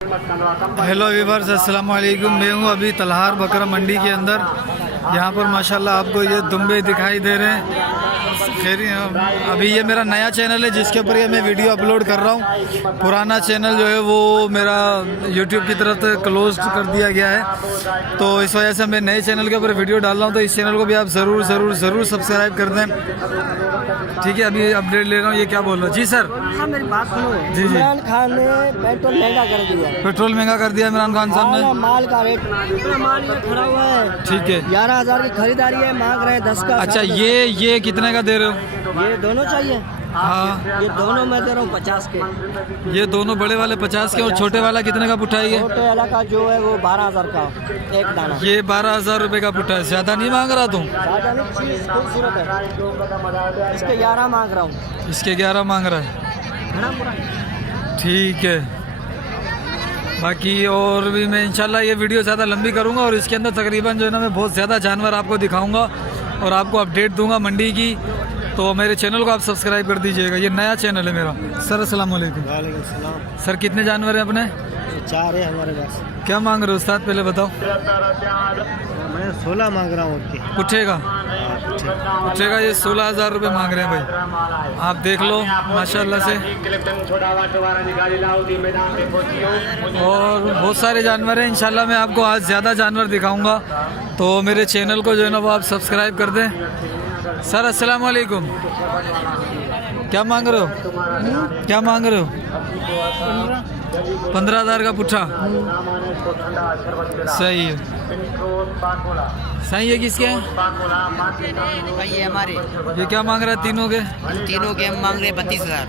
Hello viewers, अस्सलाम वालेकुम। मैं हूँ अभी तलहार बकरा मंडी के अंदर। यहाँ पर माशाल्लाह आपको ये दुम्बे दिखाई दे रहे हैं। खैर अभी ये मेरा नया चैनल है जिसके ऊपर ये मैं वीडियो अपलोड कर रहा हूँ। पुराना चैनल जो है वो मेरा यूट्यूब की तरफ से क्लोज कर दिया गया है, तो इस वजह से मैं नए चैनल के ऊपर वीडियो डाल रहा हूँ। तो इस चैनल को भी आप ज़रूर सब्सक्राइब कर दें, ठीक है। अभी अपडेट ले रहा हूँ। ये क्या बोल रहा है? जी सर, हाँ मेरी बात सुनो। जी। इमरान खान ने पेट्रोल महंगा कर दिया। पेट्रोल महंगा कर दिया इमरान खान साहब ने। माल का रेट माल ये खड़ा हुआ है, ठीक है। 11,000 की खरीदारी है, मांग रहे हैं 10 का। अच्छा, ये कितने का दे रहे हो? ये दोनों चाहिए। हाँ, ये दोनों मैं दे रहा हूँ 50 के। ये दोनों बड़े वाले 50 के, और छोटे वाला कितने का पुट्ठा है? ये छोटे वाला का जो है वो 12,000 का एक दाना। ये 12,000 रुपए का पुट्ठा है। ज्यादा नहीं मांग रहा तुम? ज्यादा नहीं, चीज खूबसूरत है। इसके 11 मांग रहा हूँ। इसके 11 मांग रहा है, ठीक है। बाकी और भी मैं इंशाल्लाह ये वीडियो ज़्यादा लंबी करूँगा और इसके अंदर तकरीबन जो है ना मैं बहुत ज़्यादा जानवर आपको दिखाऊंगा और आपको अपडेट दूंगा मंडी की। तो मेरे चैनल को आप सब्सक्राइब कर दीजिएगा। ये नया चैनल है मेरा। सर अस्सलाम वालेकुम। वालेकुम सलाम। सर कितने जानवर हैं अपने? 4 है हमारे पास। क्या मांग रहे हो उस्ताद, पहले बताओ। मैं 16 मांग रहा हूँ। पुट्ठे का ये 16,000 रुपये मांग रहे हैं भाई। आप देख लो माशाल्लाह से। और बहुत सारे जानवर हैं। इंशाल्लाह मैं आपको आज ज़्यादा जानवर दिखाऊंगा, तो मेरे चैनल को जो है ना वो आप सब्सक्राइब कर दें। सर अस्सलाम वालेकुम। क्या मांग रहे हो? क्या मांग रहे हो? 15,000 का पुट्ठा, सही है। सही है। किसके हैं भाई ये हमारे। ये क्या मांग रहा है तीनों के? तीनों के हम मांग रहे 32,000।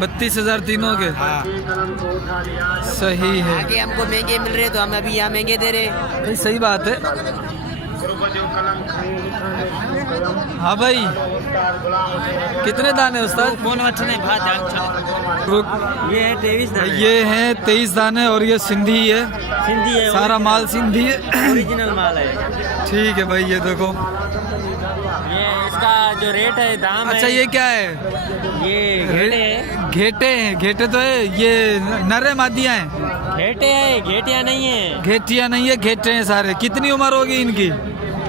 32,000 तीनों के, हाँ। सही है। आगे हमको महंगे मिल रहे तो हम अभी यहाँ महंगे दे रहे। भाई सही बात है। हाँ भाई, कितने दाने उस्ताद? कौन अच्छा नहीं ये है 23 दाने। ये हैं 23 दाने और ये सिंधी है। सिंधी है, सारा माल सिंधी है, ओरिजिनल माल है। ठीक है भाई। ये देखो, ये इसका जो रेट है, दाम अच्छा है। ये क्या है? ये घेटे है। घेटे हैं। घेटे तो है। ये नर है मादियाँ हैं? घेटे है, घेटिया नहीं है। घेटिया नहीं है, घेटे हैं सारे। कितनी उम्र होगी इनकी?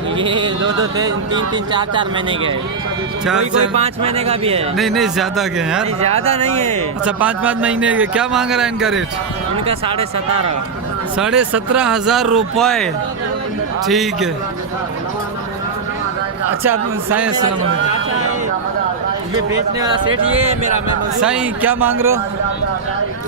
ये 2-2, 3-3, 4-4 महीने के है। कोई 5 महीने का भी है। नहीं ज्यादा के हैं यार। ज्यादा नहीं है। अच्छा, 5-5 महीने के। क्या मांग रहा है इनका रेट? इनका 17,500। 17,500 रुपये, ठीक है। अच्छा साईं अस्सलाम वालेकुम। ये बेचने वाला सेठ ये है मेरा। मैं साईं क्या मांग रहे हो?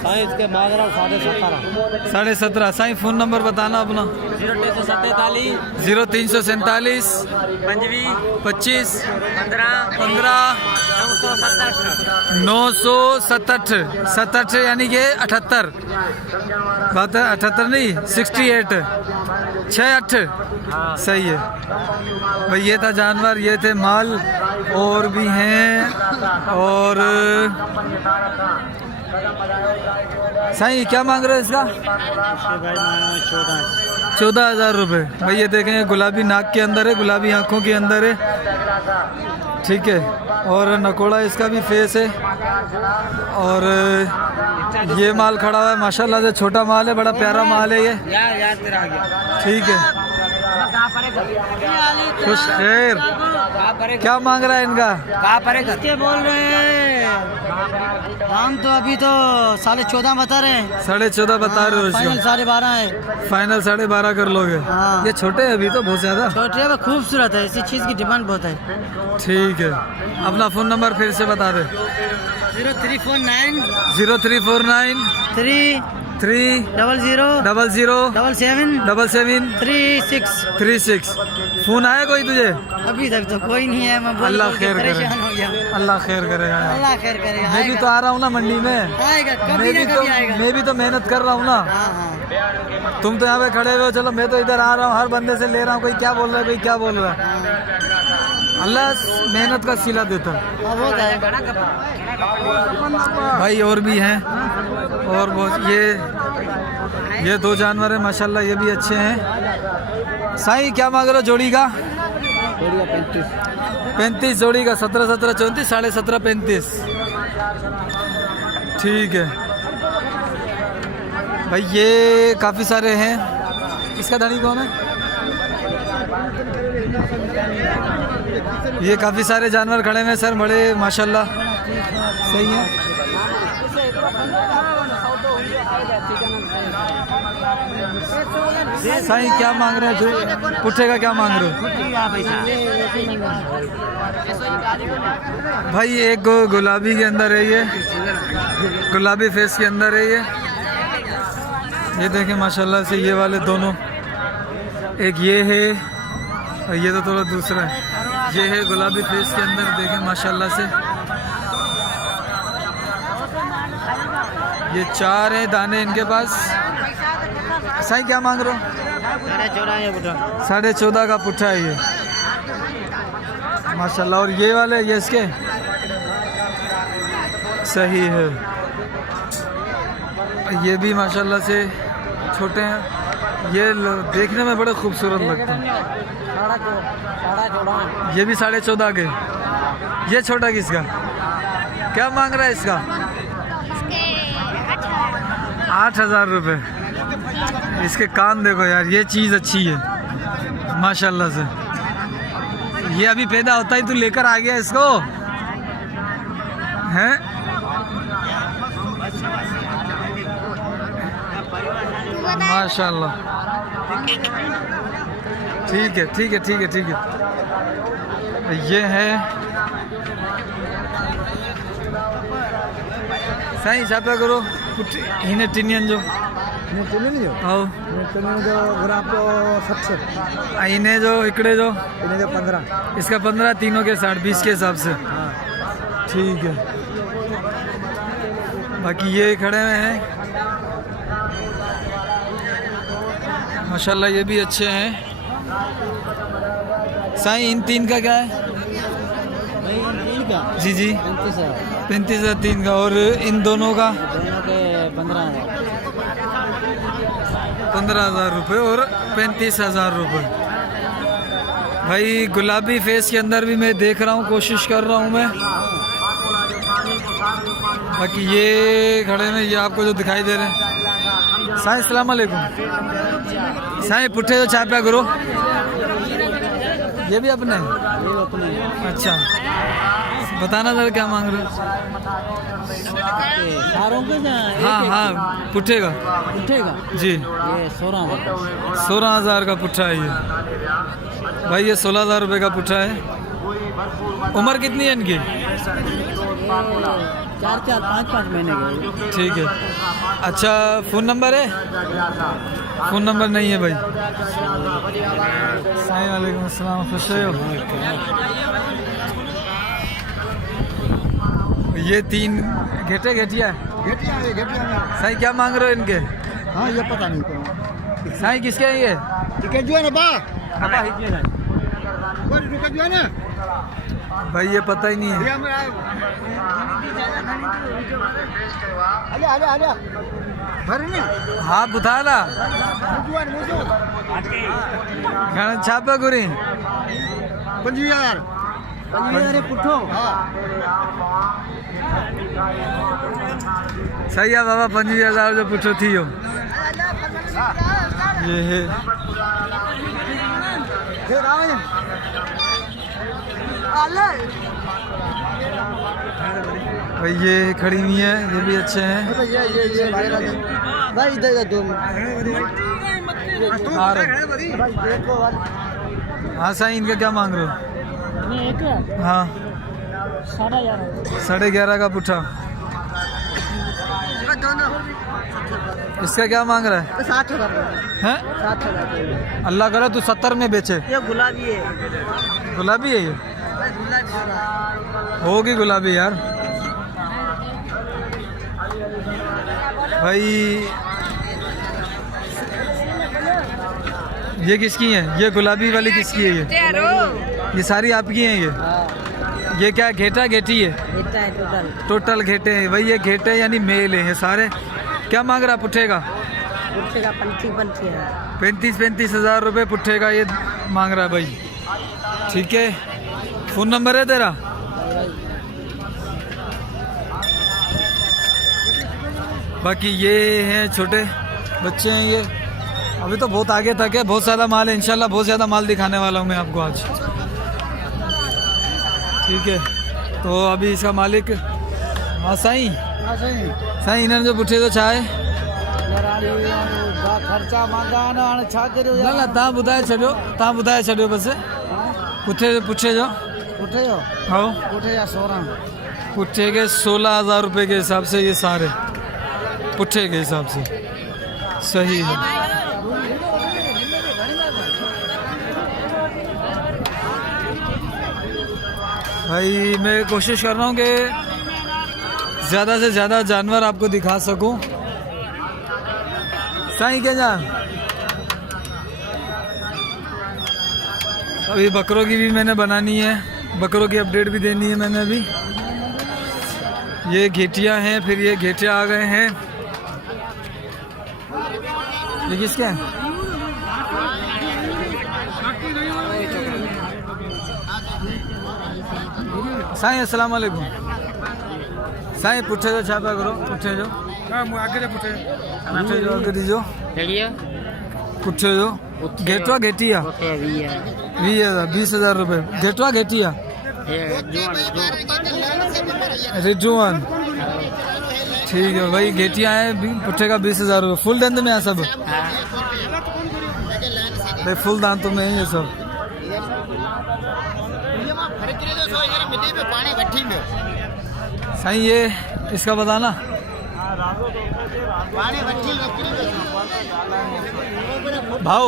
साईं इसके मांग रहा हूँ 17,500। 17,500। साईं फ़ोन नंबर बताना अपना। 0347 0347 25 15 967 यानी कि 78 बात है। 78 नहीं, 68 68, सही है भाई। ये था जानवर, ये थे माल, और भी हैं। और सही क्या मांग रहे हो इसका? 14,000 रुपये भाई। ये देखें, गुलाबी नाक के अंदर है, गुलाबी आंखों के अंदर है, ठीक है। और नकोड़ा इसका भी फेस है। और ये माल खड़ा हुआ है माशाल्लाह से। छोटा माल है, बड़ा प्यारा माल है ये, ठीक है। खुश खैर। क्या मांग रहा है इनका? किसके बोल रहे हैं? हम तो अभी तो 14.5 बता रहे हैं। 14.5 बता रहे हो इसका? 12.5 है। फाइनल 12.5 कर लोगे? हाँ। ये छोटे हैं अभी तो बहुत ज्यादा। छोटे में खूबसूरत है, इसी चीज की डिमांड बहुत है। ठीक है। अपना फ़ोन नंबर फिर से बता दे। 0349 0349 3 00 77 36। फ़ोन आया कोई तुझे? अभी तक तो कोई नहीं है। मैं अल्लाह खैर करे। परेशान हो गया। अल्लाह खैर करेगा यार। अल्लाह खैर करेगा। मैं भी तो आ रहा हूँ ना मंडी में। आएगा कभी ना कभी आएगा। मैं भी तो मेहनत कर रहा हूँ ना। हाँ। तुम तो यहाँ पे खड़े हुए हो, चलो मैं तो इधर आ रहा हूँ, हर बंदे से ले रहा हूँ। कोई क्या बोल रहा है, कोई क्या बोल रहा है। अल्लाह मेहनत का सिला देता है भाई। और भी हैं, और बहुत ये 2 जानवर हैं माशाल्लाह, ये भी अच्छे हैं। साईं क्या मांग रहे हो जोड़ी का? 35 जोड़ी का। 17 17 34 17.5 35, ठीक है। भाई ये काफ़ी सारे हैं। इसका धनी कौन है? ये काफ़ी सारे जानवर खड़े हैं सर, बड़े माशाल्लाह सही है। साईं क्या मांग रहे हैं? पुट्ठे का क्या मांग रहे हो भाई? एक गुलाबी के अंदर है ये, गुलाबी फेस के अंदर है ये देखें माशाल्लाह से। ये वाले दोनों, एक ये है और ये तो थोड़ा दूसरा है। ये है गुलाबी फेस के अंदर, देखें माशाल्लाह से। ये 4 हैं दाने इनके पास। साईं क्या मांग रहे हो? 14.5 का पुट्ठा है ये माशाल्लाह। और ये वाले ये इसके सही है, ये भी माशाल्लाह से छोटे हैं। ये देखने में बड़े खूबसूरत लगते हैं। ये भी 14.5 के। ये छोटा किसका क्या मांग रहा है? इसका 8,000 रुपये। इसके कान देखो यार, ये चीज़ अच्छी है माशाल्लाह से। ये अभी पैदा होता ही तू लेकर आ गया इसको, हैं? माशाल्लाह। ठीक है ठीक है ठीक है ठीक है। ये है साईं छापा करो हिने टिनियन जो आओ इन्हें जो इकड़े जो 15। इसका 15, तीनों के 60, 20 के हिसाब से। ठीक है। बाकी ये खड़े हुए हैं माशाल्लाह, ये भी अच्छे हैं। साईं इन 3 का क्या है? जी जी 35,000 3 का। और इन दोनों का 15,000 रुपये और 35,000 रुपये। भाई गुलाबी फेस के अंदर भी मैं देख रहा हूँ, कोशिश कर रहा हूँ मैं। बाकी ये खड़े में, ये आपको जो दिखाई दे रहे हैं। साईं अस्सलाम वालेकुम। साईं पुट्ठे जो छापा करो, ये भी अपने? अच्छा बताना सर क्या मांग रहे हो? हाँ हाँ पुट्ठे का जी। ये 16,000 का पुट्ठा है ये भाई। ये 16,000 रुपये का पुट्ठा है। उम्र कितनी है इनकी? 4-5 महीने के। ठीक है। अच्छा फ़ोन नंबर है? फ़ोन नंबर नहीं है भाई। वालेकुम अस्सलाम, खुश हो? ये 3 घेटिया है। साईं क्या मांग रहे हो इनके? हाँ ये पता नहीं साईं किसके हैं ये? भाई ये पता ही नहीं है। हाँ बुथा ला छापा गुरी 25,000 पुट्ठो। सही है बाबा, 25,000 जो पुट्ठो थी हो। ये है भाई, ये खड़ी हुई है, ये भी अच्छे हैं। भाई इधर दो हाँ साईं इनका क्या मांग रहे हो? हाँ 11.5 का पुट्ठा। इसका क्या मांग रहा है? 60,000 हैं? 60,000। अल्लाह करे तू 70 में बेचे। ये गुलाबी है। गुलाबी है ये? होगी गुलाबी यार। भाई ये किसकी है? ये गुलाबी वाली किसकी है? ये सारी आपकी हैं ये क्या घेटा घेटी है? टोटल घेटे हैं भाई। ये घेटे यानी मेल है ये सारे। क्या मांग रहा पुट्ठे का? 35,000 रुपये पुट्ठे का ये मांग रहा है भाई। ठीक है। फ़ोन नंबर है तेरा? बाकी ये हैं छोटे बच्चे हैं ये। अभी तो बहुत आगे तक है, बहुत ज़्यादा माल है इंशाल्लाह, बहुत ज़्यादा माल दिखाने वाला हूँ मैं आपको आज। ठीक है, तो अभी इसका मालिक हाँ साईं साईं इन्होंने जो पुठे तो चाहे खर्चा मांगा ना हाणे छा करियो न न तव्हां ॿुधाए छॾियो बसि पुठे जो पुठे जो हाँ पुठे जा 16 पुठे के 16,000 रुपये के हिसाब से ये सारे पुठे के हिसाब से सही है। भाई मैं कोशिश कर रहा हूँ कि ज़्यादा से ज़्यादा जानवर आपको दिखा सकूं। साईं क्या जान अभी बकरों की भी मैंने बनानी है, बकरों की अपडेट भी देनी है मैंने अभी। ये घेटियाँ हैं, फिर ये घेटियाँ आ गए हैं। ये किसके हैं? साईं अस्सलाम वालेकुम। साईं पुठे जो छापा करो, पुठे जो आगे दीजो पुठे जो घेटवा घेटिया 20,000 रुपये घेटवा घेटिया रिजुआन। ठीक है भाई, घेटिया है पुठे का 20,000 रुपये। फुल दंद में है सब भाई, फुल दांतों में है ये सब। साईं ये इसका बताना भाव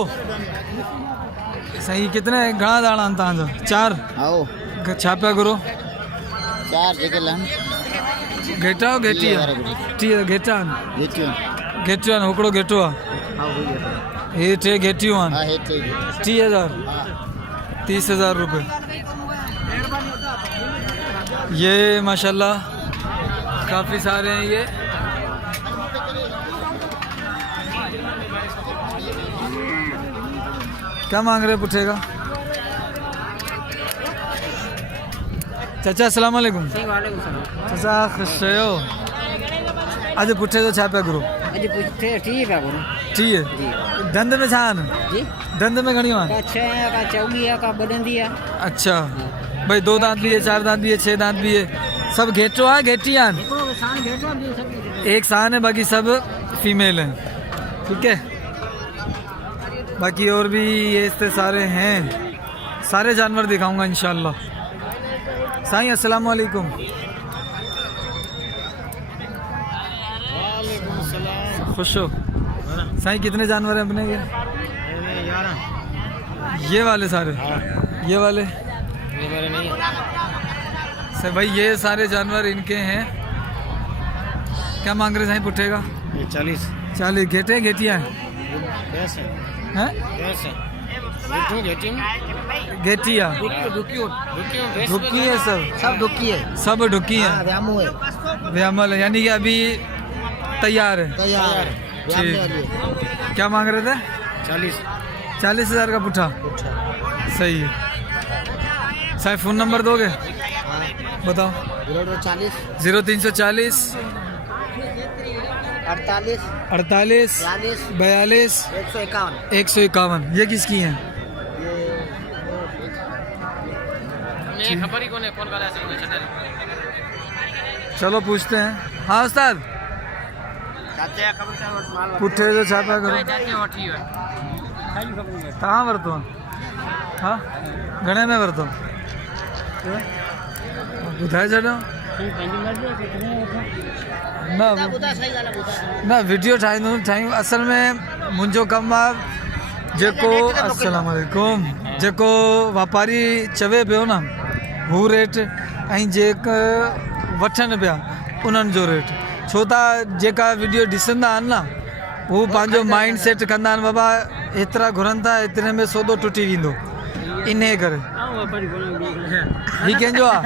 सही कितने घणा दाणा आहिनि तव्हांजा? 4 छा पिया घुरो? 4 जेके लन घेटा घेटी घेटा घेटियूं आहिनि, हिकिड़ो घेटो आहे, हे 3 घेटियूं आहिनि। 30,000 30,000 रुपये। ये माशाल्लाह काफ़ी सारे हैं ये। क्या मांग रहे पुठे का? चाचा अस्सलाम वालेकुम। चाचा खुश हो? अज पुठे तो छा पिया करो? ठीक है ठीक है। दंद में छा आहिनि? दंद में घणियूं आहिनि? अच्छा भाई, 2 दांत भी है, 4 दांत भी है, 6 दांत भी है, सब घेटो है घेटी आन? एक सान है, बाकी सब फीमेल हैं। ठीक है, बाकी और भी ये इतने सारे हैं, सारे जानवर दिखाऊंगा इंशाल्लाह। साईं अस्सलाम वालेकुम। खुश हो? साईं कितने जानवर हैं अपने के? ये वाले सारे? ये वाले मेरे नहीं है सर भाई, ये सारे जानवर इनके हैं। क्या मांग रहे साईं पुठे का? 40 घेटे घेटियाँ हैं? घेटिया ढुकी है, सब दुखी है, सब ढुकी है, व्यामल है, यानी कि अभी तैयार है। ठीक, क्या मांग रहे थे? 40,000 का पुठा। सही है। साहब फ़ोन नंबर दोगे? बताओ। 0340 48 42 151। ये किसकी हैं? चलो पूछते हैं। हाँ उस्ताद, पुठे जो छापा करो कहाँ वरतो? हाँ घणे में वरतो? ॿुधाए छॾियो न वीडियो ठाहियूं। असल में मुंहिंजो कमु आहे जेको अस्सलाम वालेकुम जेको वापारी चवे पियो न हू रेट ऐं जेका वठनि पिया उन्हनि जो रेट। छो त जेका वीडियो ॾिसंदा आहिनि न हू पंहिंजो माइंड सेट कंदा आहिनि, बाबा एतिरा घुरनि था, एतिरे में सौदो टुटी वेंदो, इन करे। ही कंहिंजो आहे?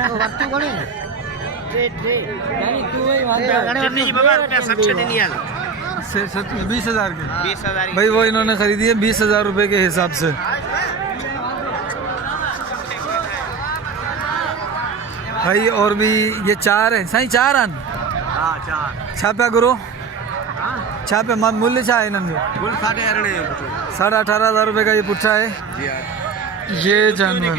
20,000 के भाई, वो इन्होंने खरीदी है 20,000 रुपये के हिसाब से। भाई और भी ये 4 है साईं, 4 आन छा पिया करो? छा पे मूल्य छा है इन्हनि जो? 18,500 रुपये का ये पुट्ठा है। ये जानवर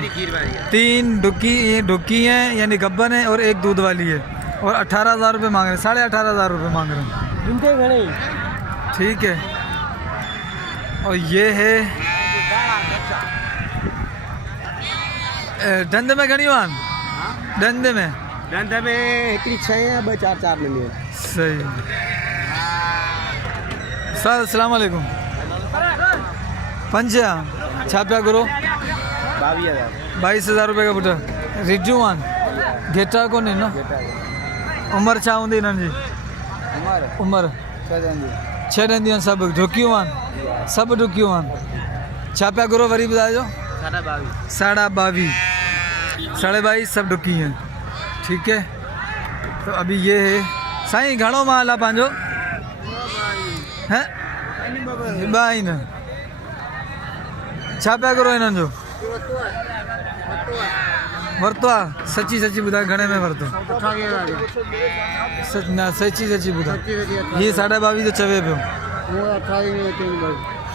3 डुक्की हैं यानी गब्बन है और 1 दूध वाली है और 18,000 रुपये मांग रहे हैं, 18,500 रुपये मांग रहे हैं। ठीक है। और ये है डंद में घणी आन डंद में हिकिड़ी 6 या 2 4 मिली। सही। सर अस्सलाम वालेकुम। पंज छा पिया करो? 22,000 रुपये का पुट रिजू आन घेटा कोन्हे न? उमिरि छा हूंदी हिननि जी? उमिरि 6 ॾींदियूं आहिनि सभु ढुकियूं आहिनि सभु ढुकियूं आहिनि। छा पिया करो वरी ॿुधाइजो? 22.5 22.5 सब ढुकी हैं। ठीक है। तो अभी ये है साईं घणो माल आहे पंहिंजो? हैं ॿाई न छा पिया करो हिननि जो? वरितो आहे? सची ॿुधाए घणे में वरितो? न सची ॿुधाए। हीअ 22.5 जो चवे पियो।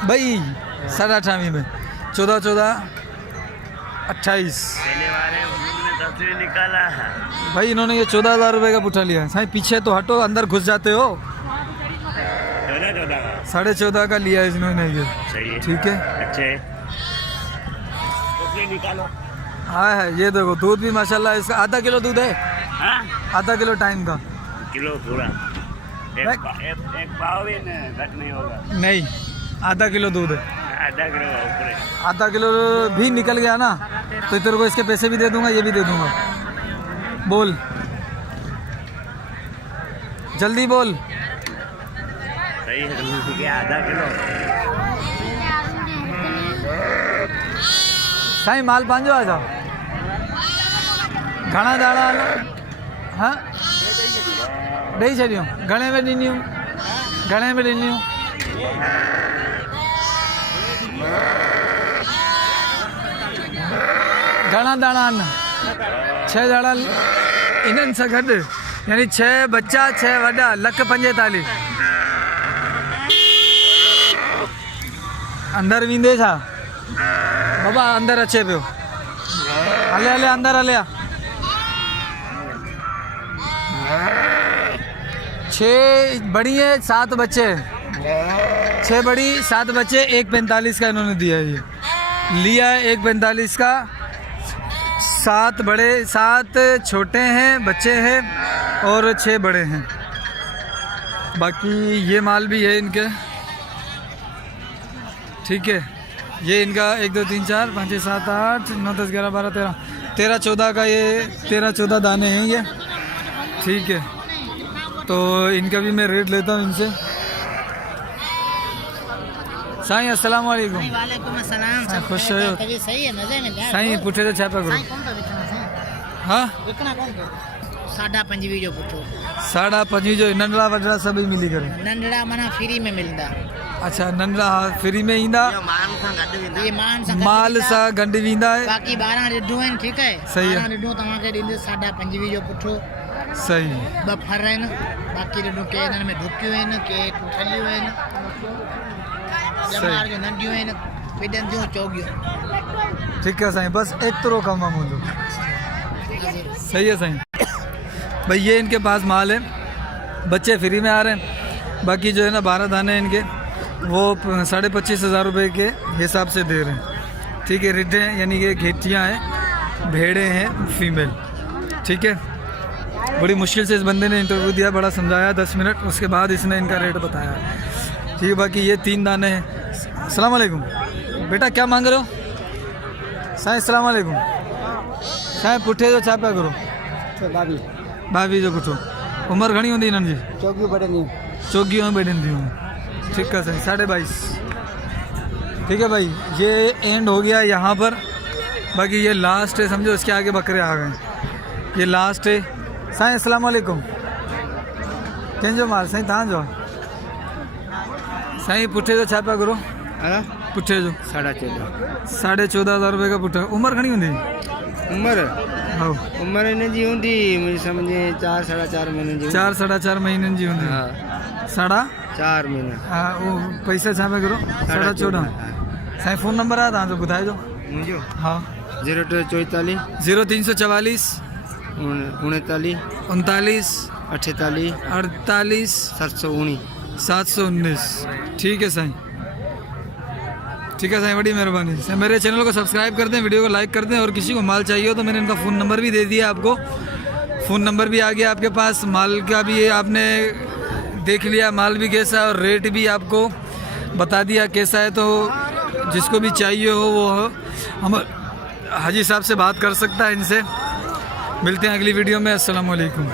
ॿई 28.5 में 14 28 भाई इन्होंने ये 14,000 रुपये का पुट्ठा लिया। साईं पीछे तो हटो, अंदर घुस जाते हो। 14.5 का लिया इन्होंने ये। ठीक है। हाँ है ये देखो दूध भी माशाल्लाह इसका आधा किलो दूध है। आधा किलो टाइम का किलो पूरा एक पाव भी घट नहीं होगा। नहीं आधा किलो दूध है। आधा किलो भी निकल गया ना तो तेरे को इसके पैसे भी दे दूंगा, ये भी दे दूंगा। बोल जल्दी बोल। सही है आधा किलो। साईं माल पंहिंजो आ जाओ। घणा दाणा? हाँ ॾेई छॾियूं। घणे में ॾिनियूं? घणा दाणा आहिनि? 6 दाणा इन्हनि सां गॾु यानी 6 बच्चा 6 वॾा 1,45,000। अंदर वेंदे छा बाबा? अंदर अचे पियो। हले अंदर हलिया। 6 बड़ी है 7 बच्चे। 6 बड़ी 7 बच्चे 1,45 का इन्होंने दिया है। ये लिया है 1,45 का। 7 बड़े 7 छोटे हैं बच्चे हैं और 6 बड़े हैं। बाकी ये माल भी है इनके। ठीक है। ये इनका 1 2 3 4 5 6 7 8 9 10 11 12 13 14 का ये 13 14 दाने हैं ये। ठीक है। तो इनका भी मैं रेट लेता हूँ इनसे। साईं अस्सलाम वालेकुम। वालेकुम अस्सलाम। खुश रहो। सही है मजे में यार। साईं पुठे तो छापा करो। हाँ विकना कौन? 25 जो पुट्ठो। 25 जो नंढड़ा वॾड़ा सभई मिली करे? नंढड़ा माना फ्री में मिलंदा। अच्छा नंढड़ा फ्री में ईंदा? ये माल सां गंढ वेंदा है। बाकी 12 ॾिढो आहिनि। ठीक है। सही है। 12 ॾिढो तव्हांखे ॾींदे 25 जो पुट्ठो। सही। 2 फर आहिनि। बाकी ॾिढो के हिननि में ढुकियूं आहिनि के ठलियूं आहिनि। जमार जो नंढियूं आहिनि पिडनि जूं चोगियूं। ठीक है साईं बस एतिरो कम आहे मुंहिंजो। सही है साईं। भाई ये इनके पास माल है, बच्चे फ्री में आ रहे हैं। बाकी जो है ना 12 दाने इनके वो 25,500 रुपये के हिसाब से दे रहे हैं। ठीक है। रिड्ढे यानी कि घेटियाँ हैं, भेड़े हैं फीमेल। ठीक है। बड़ी मुश्किल से इस बंदे ने इंटरव्यू दिया, बड़ा समझाया 10 मिनट, उसके बाद इसने इनका रेट बताया। ठीक है। बाकी ये 3 दाने हैं। अस्सलाम वालेकुम। बेटा क्या मांग रहे हो? साईं अस्सलाम वालेकुम। साईं पुठे जो छा पिया करो? 22 जो पुठो। उमिरि घणी हूंदी हिननि जी? चोगियूं ॿेॾनि। ठीक है साईं 22.5। ठीक है भाई ये एंड हो गया यहाँ पर। बाकी ये लास्ट है समझो, इसके आगे बकरे आ गए। ये लास्ट है। साईं अस्सलाम वालेकुम। कंहिंजो माल साईं? तव्हांजो? साईं पुठे जो छा पिया करो? पुठे जो 14,500 रुपये का पुठा। उमिरि घणी हूंदी? उमिरि हाँ उमिरि हिन जी हूंदी मुंहिंजी सम्झे 4 साढा 4 महीननि जी। 4 साढा 4 महीननि जी हूंदी। साढा 4 महीना वो पैसा छापे करो 14.5 साईं फोन नंबर आहे तव्हांजो ॿुधाइजो मुंहिंजो हा 0244 0344 39 39 48 48 719 719। ठीक है साईं, ठीक है साईं, बड़ी मेहरबानी। मेरे चैनल को सब्सक्राइब कर दें, वीडियो को लाइक कर दें, और किसी को माल चाहिए हो तो मैंने इनका फ़ोन नंबर भी दे दिया आपको। फ़ोन नंबर भी आ गया आपके पास, माल का भी आपने देख लिया, माल भी कैसा है और रेट भी आपको बता दिया कैसा है। तो जिसको भी चाहिए हो वो हम हाजी साहब से बात कर सकता है इनसे। मिलते हैं अगली वीडियो में। अस्सलाम वालेकुम।